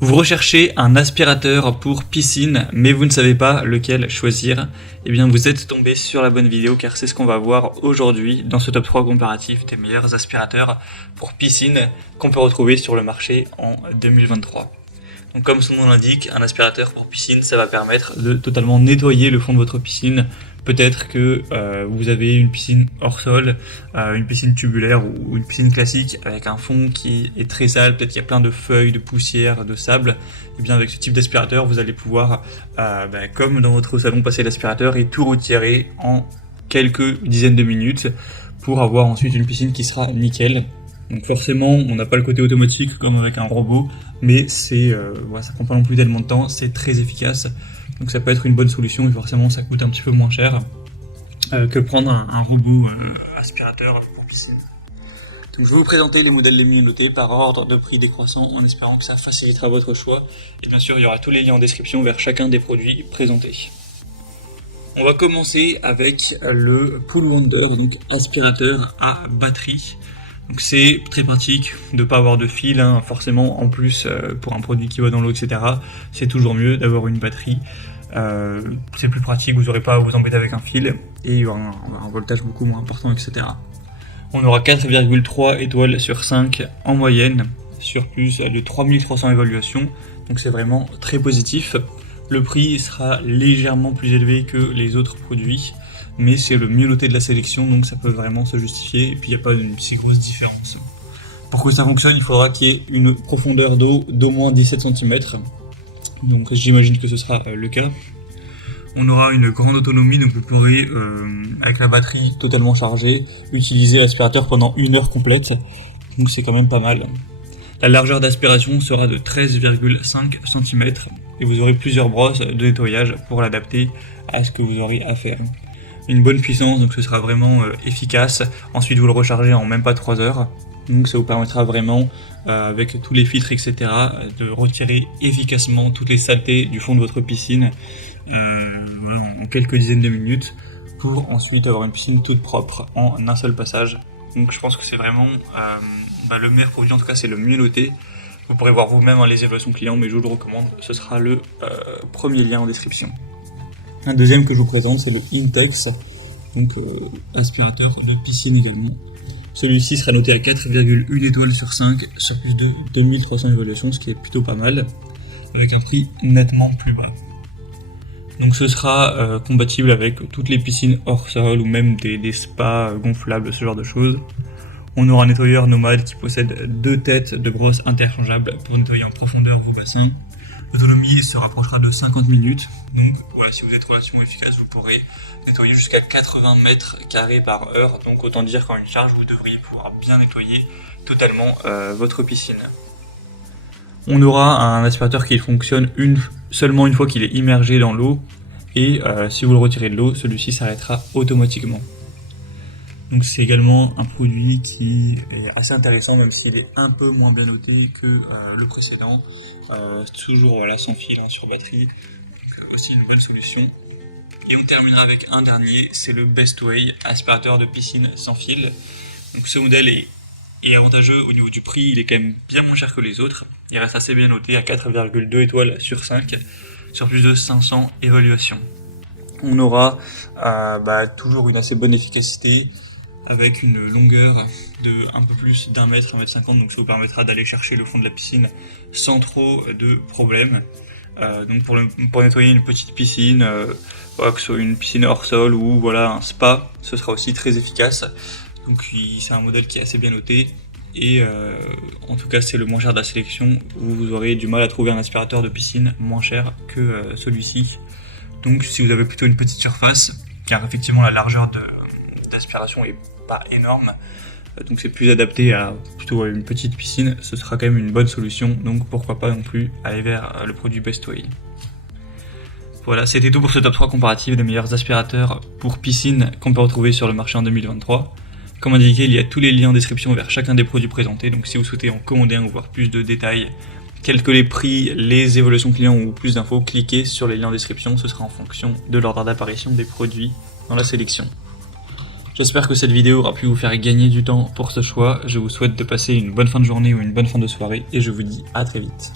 Vous recherchez un aspirateur pour piscine, mais vous ne savez pas lequel choisir. Eh bien, vous êtes tombé sur la bonne vidéo car c'est ce qu'on va voir aujourd'hui dans ce top 3 comparatif des meilleurs aspirateurs pour piscine qu'on peut retrouver sur le marché en 2023. Donc, comme son nom l'indique, un aspirateur pour piscine, ça va permettre de totalement nettoyer le fond de votre piscine. Peut-être que vous avez une piscine hors sol, une piscine tubulaire ou une piscine classique avec un fond qui est très sale, peut-être qu'il y a plein de feuilles, de poussière, de sable. Et bien avec ce type d'aspirateur, vous allez pouvoir, comme dans votre salon, passer l'aspirateur et tout retirer en quelques dizaines de minutes pour avoir ensuite une piscine qui sera nickel. Donc forcément, on n'a pas le côté automatique comme avec un robot, mais ça prend pas non plus tellement de temps, c'est très efficace. Donc ça peut être une bonne solution et forcément ça coûte un petit peu moins cher que prendre un robot aspirateur pour piscine. Donc je vais vous présenter les modèles les mieux notés par ordre de prix décroissant en espérant que ça facilitera votre choix. Et bien sûr, il y aura tous les liens en description vers chacun des produits présentés. On va commencer avec le Pool Wonder, donc aspirateur à batterie. Donc c'est très pratique de ne pas avoir de fil, forcément en plus pour un produit qui va dans l'eau, etc. C'est toujours mieux d'avoir une batterie. C'est plus pratique, vous n'aurez pas à vous embêter avec un fil et il y aura un voltage beaucoup moins important, etc. On aura 4,3 étoiles sur 5 en moyenne sur plus de 3300 évaluations, donc c'est vraiment très positif. Le prix sera légèrement plus élevé que les autres produits, mais c'est le mieux noté de la sélection, donc ça peut vraiment se justifier, et puis il n'y a pas une si grosse différence. Pour que ça fonctionne, il faudra qu'il y ait une profondeur d'eau d'au moins 17 cm, donc j'imagine que ce sera le cas. On aura une grande autonomie, donc vous pourrez, avec la batterie totalement chargée, utiliser l'aspirateur pendant 1 heure complète, donc c'est quand même pas mal. La largeur d'aspiration sera de 13,5 cm, et vous aurez plusieurs brosses de nettoyage pour l'adapter à ce que vous aurez à faire. Une bonne puissance, donc ce sera vraiment efficace. Ensuite vous le rechargez en même pas 3 heures, donc ça vous permettra vraiment, avec tous les filtres, etc., de retirer efficacement toutes les saletés du fond de votre piscine en quelques dizaines de minutes, pour ensuite avoir une piscine toute propre en un seul passage. Donc je pense que c'est vraiment le meilleur produit, en tout cas c'est le mieux noté. Vous pourrez voir vous-même les évaluations clients, mais je vous le recommande, ce sera le premier lien en description. Un deuxième que je vous présente, c'est le Intex, donc aspirateur de piscine également. Celui-ci sera noté à 4,1 étoiles sur 5 sur plus de 2300 évaluations, ce qui est plutôt pas mal, avec un prix nettement plus bas. Donc ce sera compatible avec toutes les piscines hors sol ou même des spas gonflables, ce genre de choses. On aura un nettoyeur nomade qui possède 2 têtes de brosse interchangeables pour nettoyer en profondeur vos bassins. L'autonomie se rapprochera de 50 minutes, donc voilà, si vous êtes relativement efficace, vous pourrez nettoyer jusqu'à 80 mètres carrés par heure, donc autant dire qu'en une charge, vous devriez pouvoir bien nettoyer totalement votre piscine. On aura un aspirateur qui fonctionne seulement une fois qu'il est immergé dans l'eau, et si vous le retirez de l'eau, celui-ci s'arrêtera automatiquement. Donc c'est également un produit qui est assez intéressant, même s'il est un peu moins bien noté que le précédent. Toujours sans fil sur batterie, donc aussi une bonne solution. Et on terminera avec un dernier, c'est le Best Way, aspirateur de piscine sans fil. Donc ce modèle est avantageux au niveau du prix, il est quand même bien moins cher que les autres. Il reste assez bien noté à 4,2 étoiles sur 5 sur plus de 500 évaluations. On aura toujours une assez bonne efficacité, avec une longueur de un peu plus d'1 mètre, 1,50 m, donc ça vous permettra d'aller chercher le fond de la piscine sans trop de problèmes. Donc pour nettoyer une petite piscine, que ce soit une piscine hors sol ou un spa, ce sera aussi très efficace. Donc c'est un modèle qui est assez bien noté, et en tout cas c'est le moins cher de la sélection. Vous aurez du mal à trouver un aspirateur de piscine moins cher que celui-ci. Donc si vous avez plutôt une petite surface, car effectivement la largeur d'aspiration est pas énorme, donc c'est plus adapté à plutôt une petite piscine, ce sera quand même une bonne solution, donc pourquoi pas non plus aller vers le produit Best Way. Voilà, c'était tout pour ce top 3 comparatif des meilleurs aspirateurs pour piscine qu'on peut retrouver sur le marché en 2023. Comme indiqué, il y a tous les liens en description vers chacun des produits présentés, donc si vous souhaitez en commander un ou voir plus de détails, tels que les prix, les évaluations clients ou plus d'infos, cliquez sur les liens en description, ce sera en fonction de l'ordre d'apparition des produits dans la sélection. J'espère que cette vidéo aura pu vous faire gagner du temps pour ce choix. Je vous souhaite de passer une bonne fin de journée ou une bonne fin de soirée, et je vous dis à très vite.